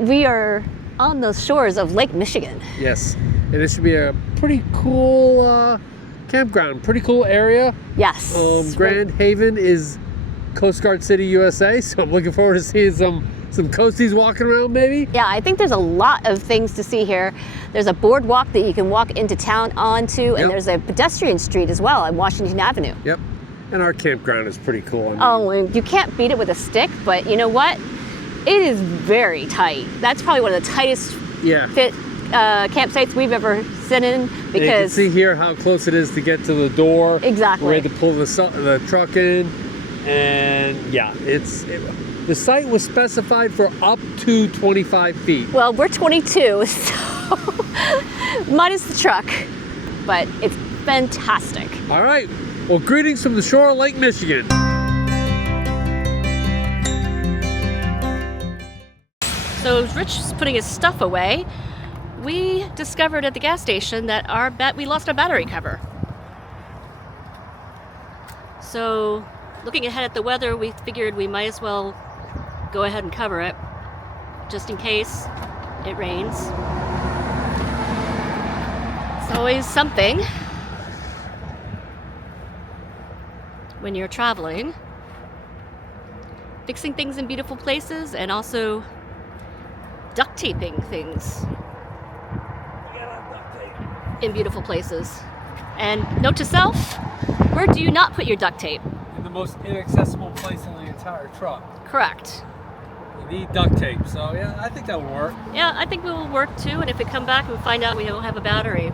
We are on the shores of Lake Michigan. Yes, and this should be a pretty cool campground, pretty cool area. Yes. Grand Haven is Coast Guard City, USA, so I'm looking forward to seeing some coasties walking around maybe. Yeah, I think there's a lot of things to see here. There's a boardwalk that you can walk into town onto, and there's a pedestrian street as well on Washington Avenue. Yep, and our campground is pretty cool. And you can't beat it with a stick, but you know what? It is very tight. That's probably one of the tightest fit campsites we've ever sit in, because and you can see here how close it is to get to the door. Exactly. We had to pull the truck in, and yeah, the site was specified for up to 25 feet. Well, we're 22, so minus the truck, but it's fantastic. All right, well, greetings from the shore of Lake Michigan. So as Rich is putting his stuff away, we discovered at the gas station that we lost our battery cover. So looking ahead at the weather, we figured we might as well go ahead and cover it, just in case it rains. It's always something when you're traveling. Fixing things in beautiful places, and also duct taping things in beautiful places. And note to self, where do you not put your duct tape? In the most inaccessible place in the entire truck. Correct. We need duct tape, so yeah, I think that will work. Yeah, I think it will work too, and if we come back and we find out we don't have a battery,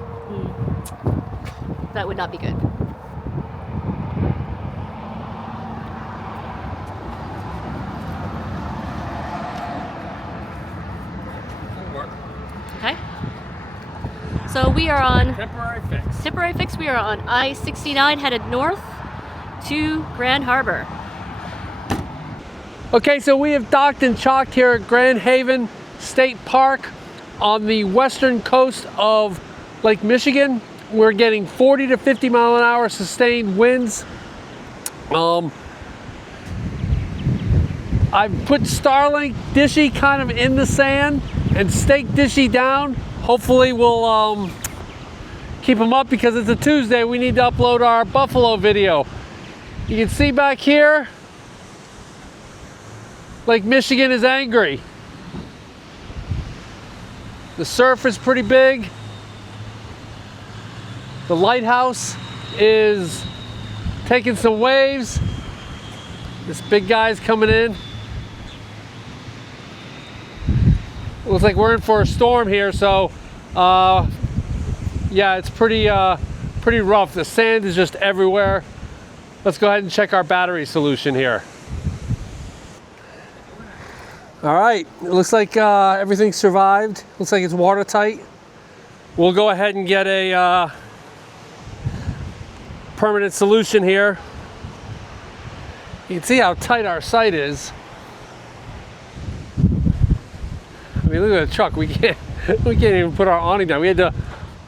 that would not be good. Okay. So we are on temporary fix. We are on I-69 headed north to Grand Harbor. Okay, so we have docked and chocked here at Grand Haven State Park on the western coast of Lake Michigan. We're getting 40 to 50 mile an hour sustained winds. I've put Starlink dishy kind of in the sand and staked dishy down. Hopefully we'll keep them up, because it's a Tuesday. We need to upload our buffalo video. You can see back here, Lake Michigan is angry. The surf is pretty big. The lighthouse is taking some waves. This big guy's coming in. Looks like we're in for a storm here, so yeah, it's pretty rough. The sand is just everywhere. Let's go ahead and check our battery solution here. All right, it looks like everything survived. Looks like it's watertight. We'll go ahead and get a permanent solution here. You can see how tight our site is. I mean, look at the truck. We can't even put our awning down. We had to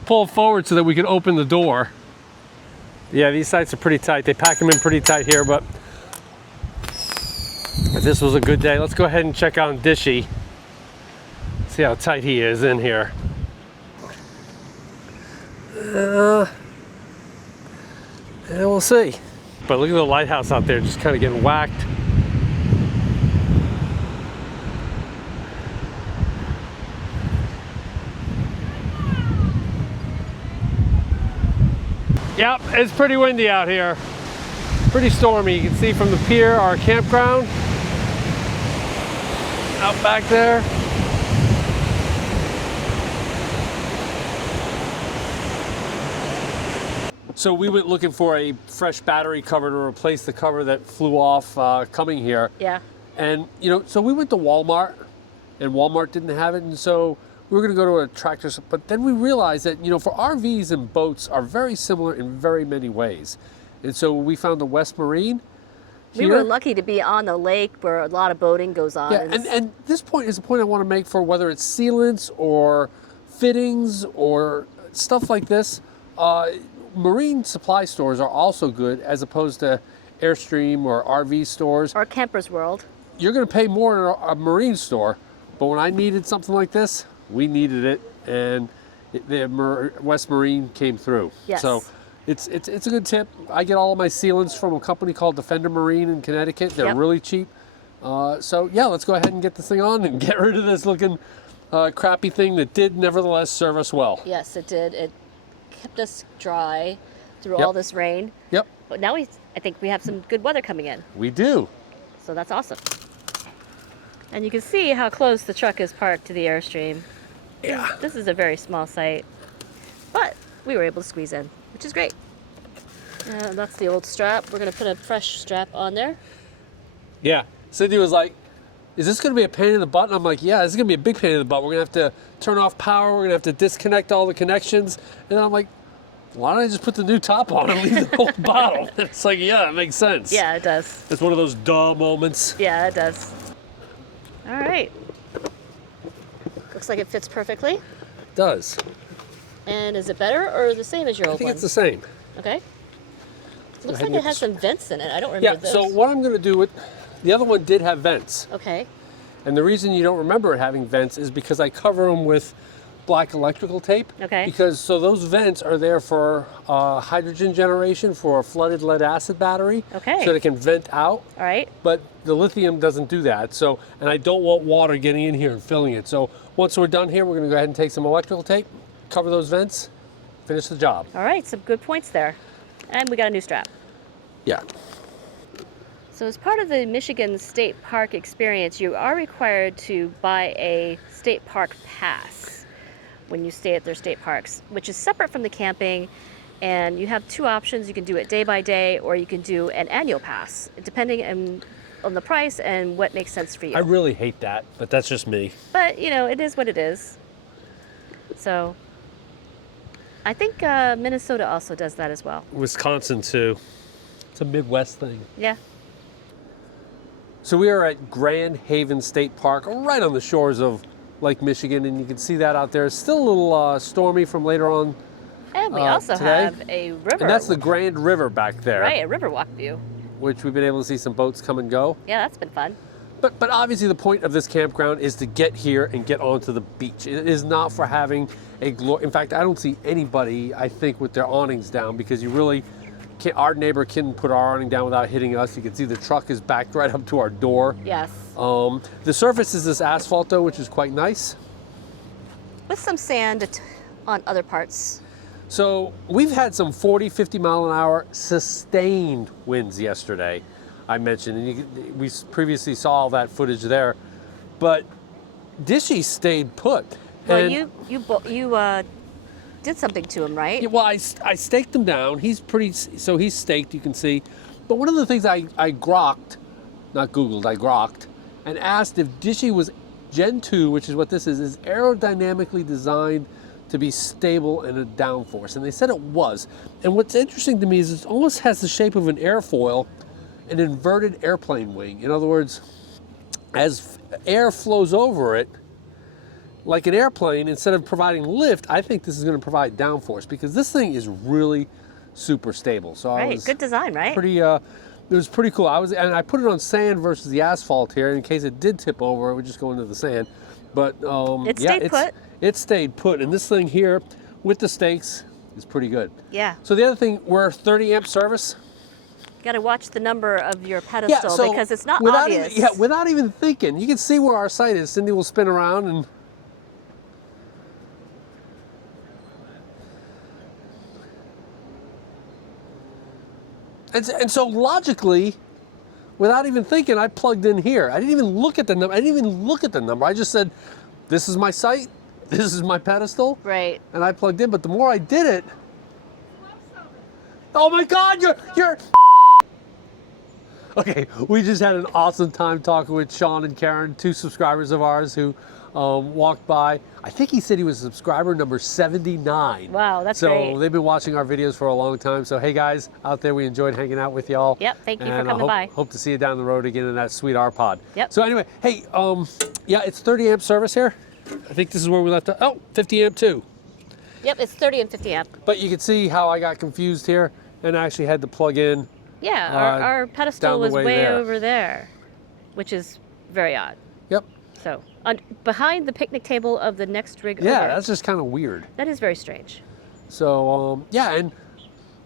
pull forward so that we could open the door. Yeah, these sites are pretty tight. They pack them in pretty tight here, but if this was a good day, let's go ahead and check out Dishy. See how tight he is in here. Yeah, we'll see. But look at the lighthouse out there, just kind of getting whacked. Yep, it's pretty windy out here. Pretty stormy. You can see from the pier our campground out back there. So we went looking for a fresh battery cover to replace the cover that flew off coming here. Yeah. And so we went to Walmart, and Walmart didn't have it, and so we were going to go to a tractor, but then we realized that, for RVs and boats are very similar in very many ways. And so we found the West Marine here. We were lucky to be on the lake where a lot of boating goes on. Yeah, and this point is a point I want to make for whether it's sealants or fittings or stuff like this. Marine supply stores are also good, as opposed to Airstream or RV stores. Or Campers World. You're going to pay more in a marine store, But when I needed something like this, we needed it, and the West Marine came through. Yes. So it's a good tip. I get all of my sealants from a company called Defender Marine in Connecticut. They're really cheap. So yeah, let's go ahead and get this thing on and get rid of this looking crappy thing that did nevertheless serve us well. Yes, it did. It kept us dry through all this rain. Yep. But now I think we have some good weather coming in. We do. So that's awesome. And you can see how close the truck is parked to the Airstream. Yeah. This is a very small site, but we were able to squeeze in, which is great. That's the old strap. We're going to put a fresh strap on there. Yeah. Cindy was like, is this going to be a pain in the butt? And I'm like, yeah, this is going to be a big pain in the butt. We're going to have to turn off power. We're going to have to disconnect all the connections. And I'm like, why don't I just put the new top on and leave the old bottle? And it's like, yeah, it makes sense. Yeah, it does. It's one of those duh moments. Yeah, it does. All right. Looks like it fits perfectly. It does. And is it better or the same as your old I think one? it's the same. Okay. Looks like it has some vents in it. I don't remember Yeah, those. so what I'm going to do with, the other one did have vents. Okay. And the reason you don't remember it having vents is because I cover them with black electrical tape. Okay. Because, so those vents are there for hydrogen generation for a flooded lead acid battery. Okay. So they can vent out. All right. But the lithium doesn't do that. So, and I don't want water getting in here and filling it. So once we're done here, we're going to go ahead and take some electrical tape, cover those vents, finish the job. All right, some good points there. And we got a new strap. Yeah. So as part of the Michigan State Park experience, you are required to buy a state park pass when you stay at their state parks, which is separate from the camping. And you have two options. You can do it day by day, or you can do an annual pass, depending on the price and what makes sense for you. I really hate that, but that's just me. But, you know, it is what it is. So I think Minnesota also does that as well. Wisconsin too. It's a Midwest thing. Yeah. So we are at Grand Haven State Park, right on the shores of Lake Michigan, and you can see that out there. It's still a little stormy from later on. And we also today. have a river. And that's the Grand River back there. Right, a river walk view. Which we've been able to see some boats come and go. Yeah, that's been fun. But obviously the point of this campground is to get here and get onto the beach. It is not for having in fact, I don't see anybody, I think, with their awnings down, because you really can't. Our neighbor couldn't put our awning down without hitting us. You can see the truck is backed right up to our door. Yes. The surface is this asphalt though, which is quite nice. With some sand on other parts. So we've had some 40, 50 mile an hour sustained winds yesterday, I mentioned, and we previously saw all that footage there, but Dishy stayed put. Well, and you did something to him, right? Yeah, well, I staked him down. He's he's staked, you can see. But one of the things I grokked, not Googled, I grokked, and asked if Dishy was Gen 2, which is what this is aerodynamically designed to be stable in a downforce. And they said it was. And what's interesting to me is it almost has the shape of an airfoil, an inverted airplane wing. In other words, as air flows over it, like an airplane, instead of providing lift, I think this is going to provide downforce, because this thing is really super stable. So right, good design, right? Pretty, it was pretty cool. And I put it on sand versus the asphalt here, in case it did tip over, it would just go into the sand. But it stayed put. It stayed put, and this thing here with the stakes is pretty good. Yeah. So the other thing, we're 30 amp service. You got to watch the number of your pedestal, because it's not obvious. Without even thinking, you can see where our site is. Cindy will spin around and so logically, without even thinking, I plugged in here. I didn't even look at the number. I just said, this is my site. This is my pedestal. Right. And I plugged in, but the more I did it, oh my God, you're. Okay, we just had an awesome time talking with Sean and Karen, 2 subscribers of ours who walked by. I think he said he was subscriber number 79. Wow, that's great. So they've been watching our videos for a long time. So hey guys, out there, we enjoyed hanging out with y'all. Yep, thank you for coming by. Hope to see you down the road again in that sweet R-Pod. Yep. So anyway, hey, yeah, it's 30 amp service here. I think this is where we left it. Oh, 50 amp too. Yep, it's 30 and 50 amp. But you can see how I got confused here and I actually had to plug in. Yeah, our pedestal was way over there, which is very odd. Yep. So behind the picnic table of the next rig Yeah, over. that's just kind of weird. That is very strange. So yeah, and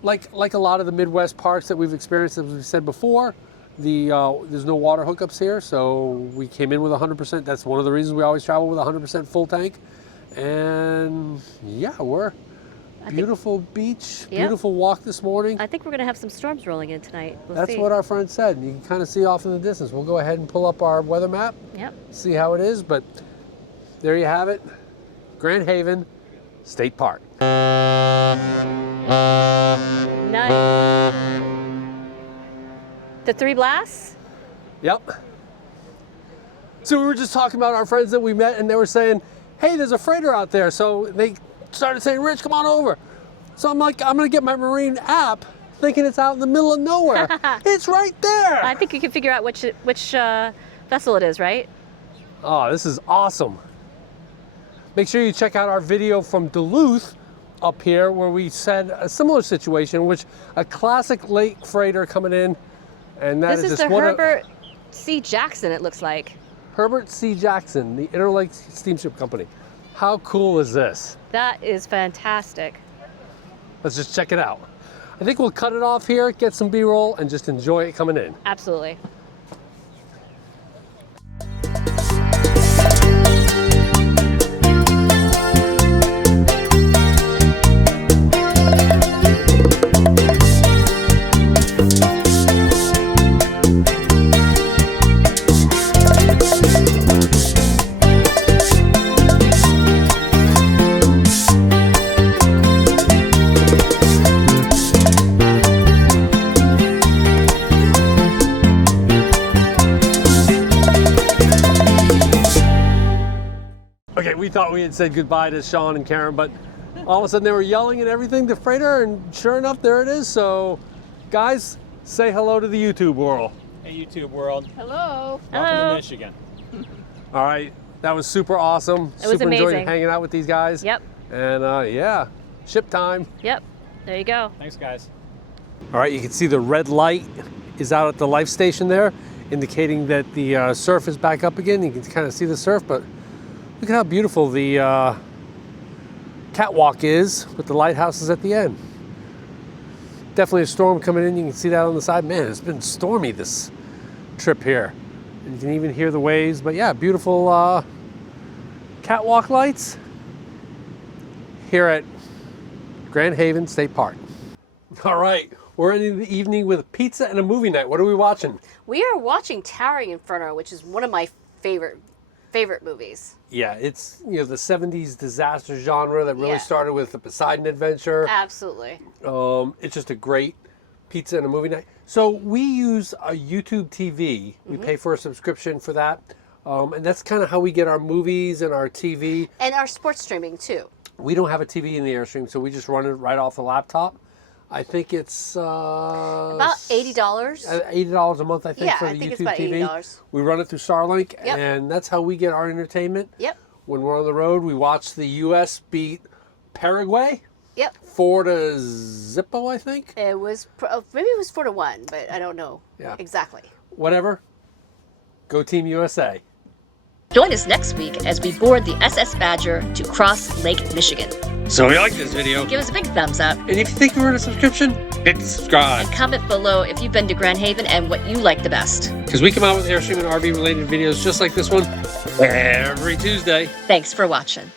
like a lot of the Midwest parks that we've experienced, as we said before, there's no water hookups here, so we came in with 100%. That's one of the reasons we always travel with 100% full tank. And yeah, beautiful beach, beautiful walk this morning. I think we're going to have some storms rolling in tonight. We'll That's see. what our friend said. You can kind of see off in the distance. We'll go ahead and pull up our weather map, Yep. see how it is. But there you have it, Grand Haven State Park. Nice. The 3 blasts? Yep. So we were just talking about our friends that we met, and they were saying, hey, there's a freighter out there. So they started saying, Rich, come on over. So I'm like, I'm gonna get my Marine app, thinking it's out in the middle of nowhere. It's right there. I think you can figure out which vessel it is, right? Oh, this is awesome. Make sure you check out our video from Duluth up here where we said a similar situation, which a classic lake freighter coming in, and that This is just the what Herbert C. Jackson, it looks like. Herbert C. Jackson, the Interlake Steamship Company. How cool is this? That is fantastic. Let's just check it out. I think we'll cut it off here, get some B-roll, and just enjoy it coming in. Absolutely. Okay, we thought we had said goodbye to Sean and Karen, but all of a sudden they were yelling and everything, the freighter, and sure enough, there it is. So, guys, say hello to the YouTube world. Hey, YouTube world. Hello. Welcome Hello. to Michigan. All right, that was super awesome. It was super enjoyed amazing. hanging out with these guys. Yep. And yeah, ship time. Yep. There you go. Thanks, guys. All right, you can see the red light is out at the life station there, indicating that the surf is back up again. You can kind of see the surf, but look at how beautiful the catwalk is with the lighthouses at the end. Definitely a storm coming in. You can see that on the side. Man, it's been stormy this trip here. And you can even hear the waves. But yeah, beautiful catwalk lights here at Grand Haven State Park. All right, we're ending the evening with pizza and a movie night. What are we watching? We are watching Towering Inferno, which is one of my favorite movies. Yeah, it's the 70s disaster genre that really Yeah. started with the Poseidon Adventure. Absolutely. It's just a great pizza and a movie night. So we use a YouTube TV. We pay for a subscription for that. And that's kind of how we get our movies and our TV. And our sports streaming too. We don't have a TV in the Airstream, so we just run it right off the laptop. I think it's About $80. $80 a month, I think, Yeah, for the I think YouTube it's about TV. $80. We run it through Starlink, Yep. and that's how we get our entertainment. Yep. When we're on the road, we watch the U.S. beat Paraguay Yep. 4-0, I think. It was maybe it was 4-1, but I don't know exactly. Whatever. Go Team USA. Join us next week as we board the SS Badger to cross Lake Michigan. So if you like this video, Give us a big thumbs up. and if you think we're in a subscription, hit subscribe. Comment below if you've been to Grand Haven and what you like the best. Because we come out with Airstream and RV related videos just like this one every Tuesday. Thanks for watching.